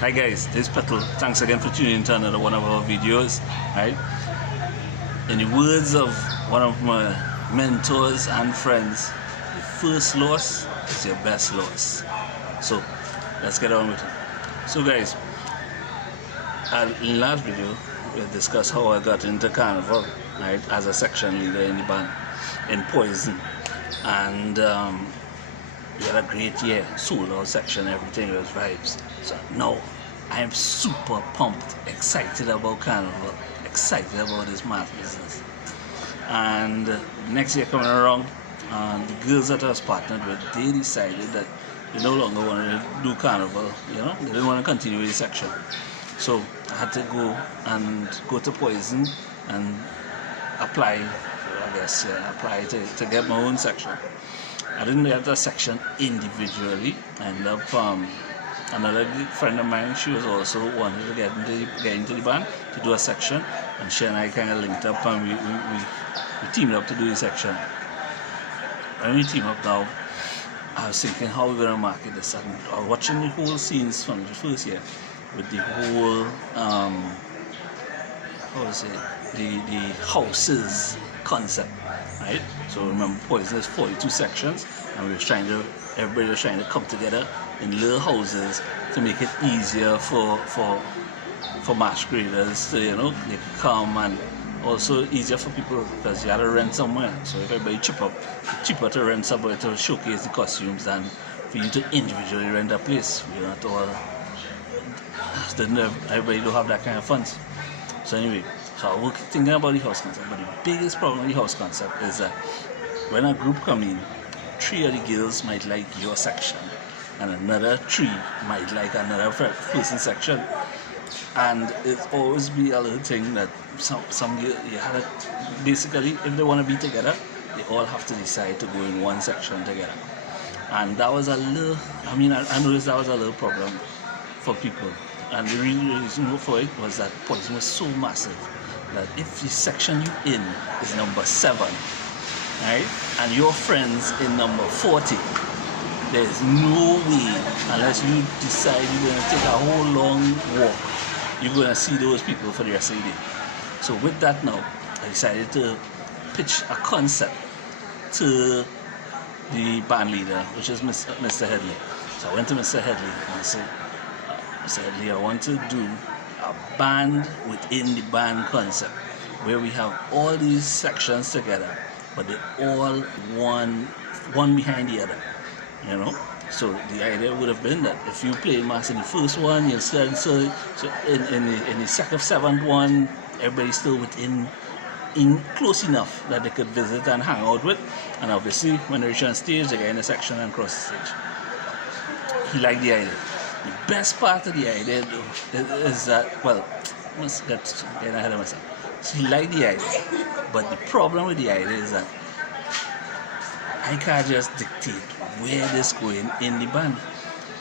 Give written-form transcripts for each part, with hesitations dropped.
Hi guys, this is Petal. Thanks again for tuning in to another one of our videos. Right? In the words of one of my mentors and friends, the first loss is your best loss. So let's get on with it. So guys, in the last video we discussed how I got into Carnival, right, as a section leader in the band in Poison, and we had a great year, sold out section, everything was vibes. So now I am super pumped, excited about Carnival, excited about this math business. And next year coming around, the girls that I was partnered with, they decided that they no longer wanted to do Carnival, they didn't want to continue with the section. So I had to go to Poison and apply to get my own section. I didn't get a section individually. I ended up another friend of mine, she was also wanted to get into the band to do a section, and she and I kind of linked up and we teamed up to do the section. When we teamed up now, I was thinking how we're gonna market this, and I was watching the whole scenes from the first year with the whole the houses concept, right? So remember, Poison is 42 sections, and everybody was trying to come together in little houses to make it easier for masqueraders to, they could come, and also easier for people because you had to rent somewhere. So if everybody chip up, it's cheaper to rent somewhere to showcase the costumes than for you to individually rent a place. Everybody don't have that kind of funds. So anyway, so I was thinking about the house concept, but the biggest problem with the house concept is that when a group come in, 3 of the girls might like your section, and another 3 might like another person section, and it always be a little thing that some you had to, basically, if they want to be together, they all have to decide to go in one section together, and that was a little. I noticed that was a little problem for people, and the real reason for it was that Poison was so massive that if the section you in is number 7, right, and your friends in number 40, there's no way, unless you decide you're going to take a whole long walk, you're going to see those people for the rest of the day. So with that now, I decided to pitch a concept to the band leader, which is Mr. Headley. So I went to Mr. Headley and I said, Mr. Headley, I want to do a band within the band concept, where we have all these sections together, but they're all one behind the other, So the idea would have been that if you play mass in the first one, you'll start so in the second, 7th one, everybody's still in close enough that they could visit and hang out with, and obviously when they reach on stage, they get in a section and cross the stage. He liked the idea. The best part of the idea though is that, well, I must get ahead of myself. So he liked the idea, but the problem with the idea is that I can't just dictate where this going in the band,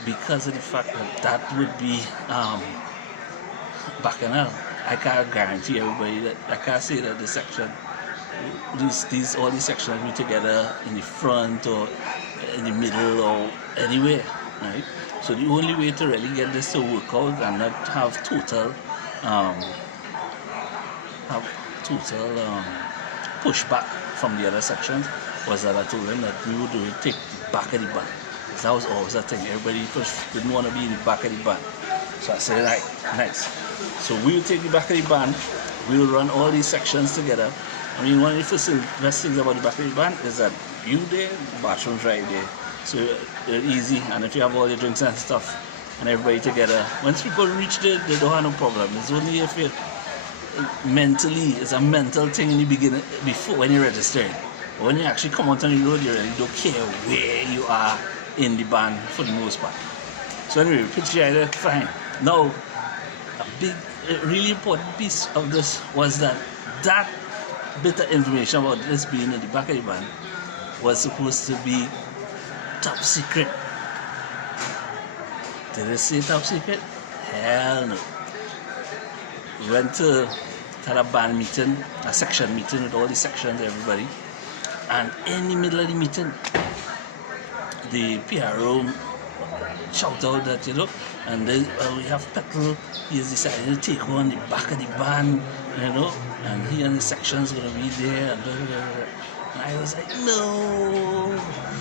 because of the fact that would be bacchanal. I can't guarantee everybody that. I can't say that the section, all these sections will be together in the front or in the middle or anywhere, right? So the only way to really get this to work out and not have total pushback from the other sections was that I told them that we would take the back of the band, because that was always a thing. Everybody didn't want to be in the back of the band. So I said, right, nice. So we will take the back of the band, we will run all these sections together. One of the best things about the back of the band is that you there, the bathroom's right there. So they're easy, and if you have all your drinks and stuff and everybody together, once people reach there, they don't have no problem. It's only if you mentally, it's a mental thing in the beginning, before when you register. But when you actually come out on the road, you really don't care where you are in the band for the most part. So anyway, pitch the idea, fine. Now, a really important piece of this was that bit of information about this being in the back of the band was supposed to be top secret. Did it say top secret? Hell no. We had a band meeting, a section meeting with all the sections, everybody, and in the middle of the meeting, the PRO shout out that, you know, and then we have Petal. He's decided to take on the back of the band, you know, and he and his section's gonna be there, and blah, blah, blah, blah. And I was like, no,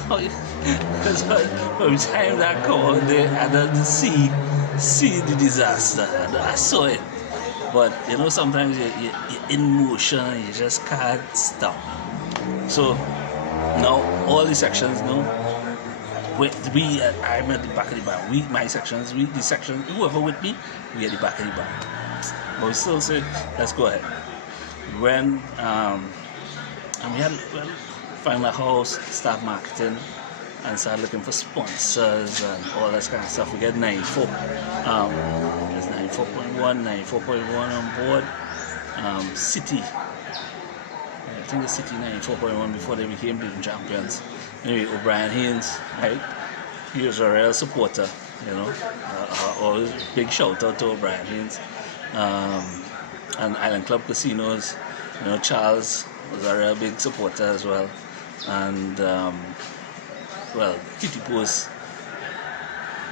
because from the time that come out there, I had to see the disaster, and I saw it. But you know, sometimes you're in motion and you just can't stop. So now all the sections, you know, I'm at the back of the band. My sections, the section, whoever with me, we at the back of the band. But we still say, let's go ahead. When and we had find a house, start marketing, and start looking for sponsors and all that kind of stuff. We get 94. There's 94.1, 94.1 on board. City. I think it's City 94.1 before they became the champions. Anyway, O'Brien Haynes, right? He was a real supporter, you know. Always big shout out to O'Brien Haynes. And Island Club Casinos, you know, Charles was a real big supporter as well. And well, Kitty Post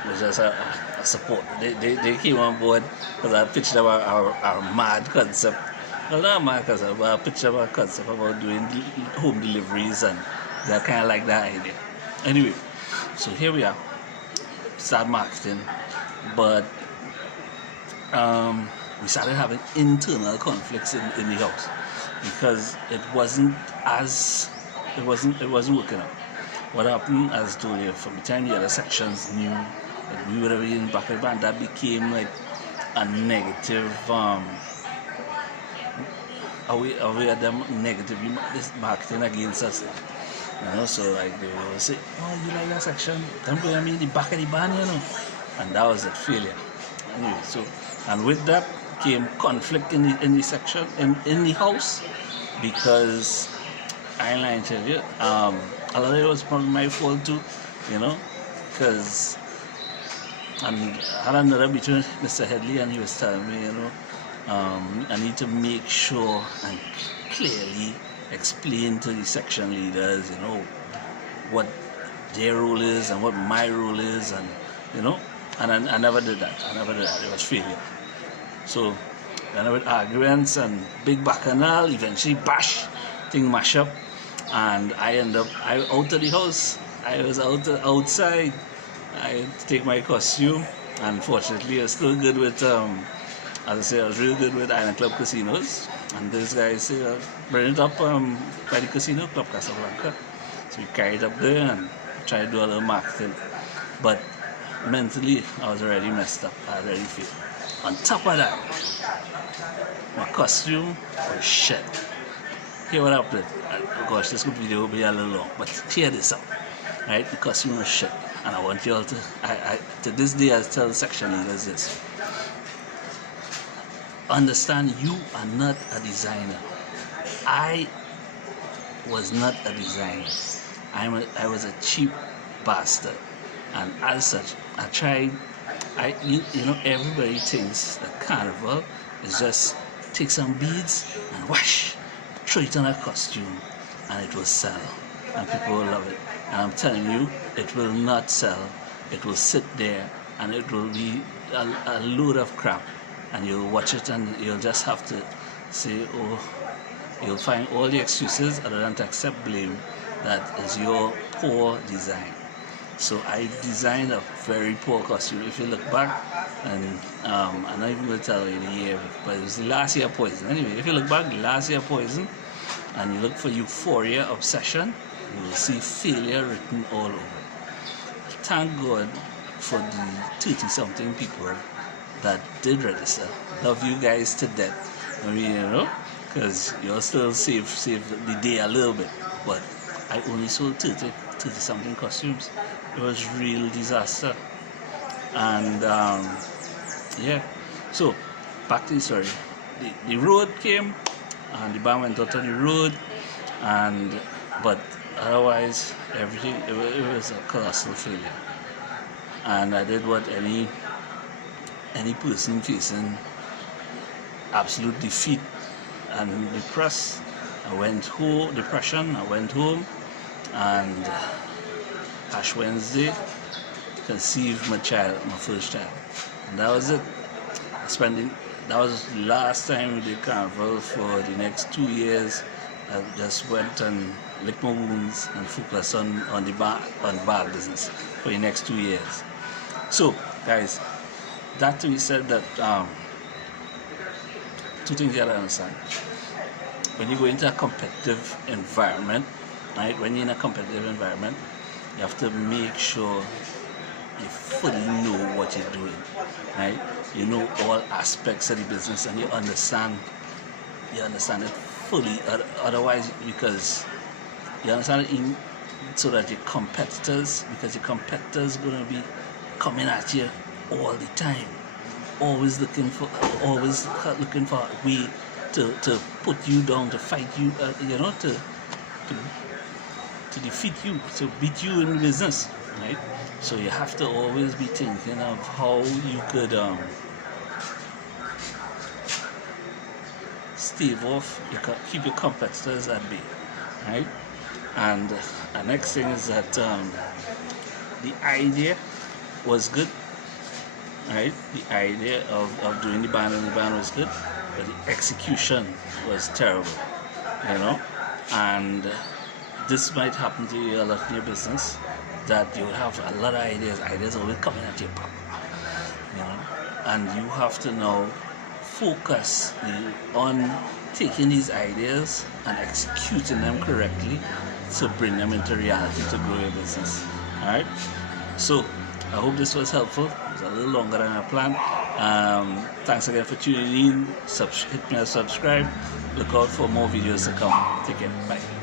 was just a support. They came on board because I pitched them our mad concept. Well, not mad concept, but I pitched them a concept about doing home deliveries, and they're kind of like that idea. Anyway, so here we are, start marketing, but we started having internal conflicts in the house because it wasn't working out. What happened, as I told you, from the time the other sections knew that we would have been back of the band, that became like a negative, we had them negatively marketing against us. You know, so like they would say, oh, you like that section? Then put them in the back of the band, you know. And that was a failure. Anyway, so, and with that came conflict in the section, in the house, because I ain't lying to you, a lot of it was probably my fault too, you know, because I had another between Mr. Headley, and he was telling me, you know, I need to make sure and clearly explain to the section leaders, you know, what their role is and what my role is, and you know, and I never did that. It was failure. So then with arguments and big bacchanal, eventually bash, thing mash up, and I out of the house. I was outside. I take my costume, and fortunately I was still good with as I say, I was real good with Island Club Casinos, and this guy said, bring it up by the casino, Club Casablanca. So we carried it up there and tried to do a little marketing. But mentally, I was already messed up. I already failed. On top of that, my costume was shit. Hear what happened? Oh gosh, this video will be a little long, but hear this out. Right? The costume was shit. And I want you all to this day, I tell the section leaders this. Understand, you are not a designer. I was not a designer. I was a cheap bastard, and as such, I tried. You know, everybody thinks that carnival is just take some beads and wash, throw it on a costume, and it will sell, and people will love it. And I'm telling you, it will not sell. It will sit there, and it will be a load of crap. And you'll watch it and you'll just have to say, oh, you'll find all the excuses other than to accept blame that is your poor design. So I designed a very poor costume. If you look back, and I'm not even going to tell you the year, but it was the last year Poison. Anyway, if you look back, the last year Poison, and you look for Euphoria Obsession, you will see failure written all over. Thank God for the 30-something people that did register. Love you guys to death. I mean, you know, because you'll still save the day a little bit. But I only sold 30 something costumes. It was real disaster. And yeah, so back to the story. The road came, and the band went out on the road, but otherwise everything it was a colossal failure. And I did what any person facing absolute defeat and depressed. I went home, and Ash Wednesday, conceived my child, my first child. And that was it. That was the last time we did carnival. For the next 2 years, I just went and licked my wounds and focused on the bar business for the next 2 years. So, guys, that to be said, that two things you gotta understand. When you go into a competitive environment, right? When you're in a competitive environment, you have to make sure you fully know what you're doing, right? You know all aspects of the business and you understand it fully. Otherwise, because you understand it so that your competitors gonna be coming at you all the time, always looking for a way to put you down, to fight you, to defeat you, to beat you in business, right? So you have to always be thinking of how you could stave off, keep your competitors at bay, right? And the next thing is that the idea was good, right? The idea of doing the band was good, but the execution was terrible, and this might happen to you a lot in your business, that you have a lot of ideas always coming at you, and you have to now focus on taking these ideas and executing them correctly to bring them into reality to grow your business. All right, so I hope this was helpful. It was a little longer than I planned. Thanks again for tuning in. Hit me a subscribe. Look out for more videos to come. Take care. Bye.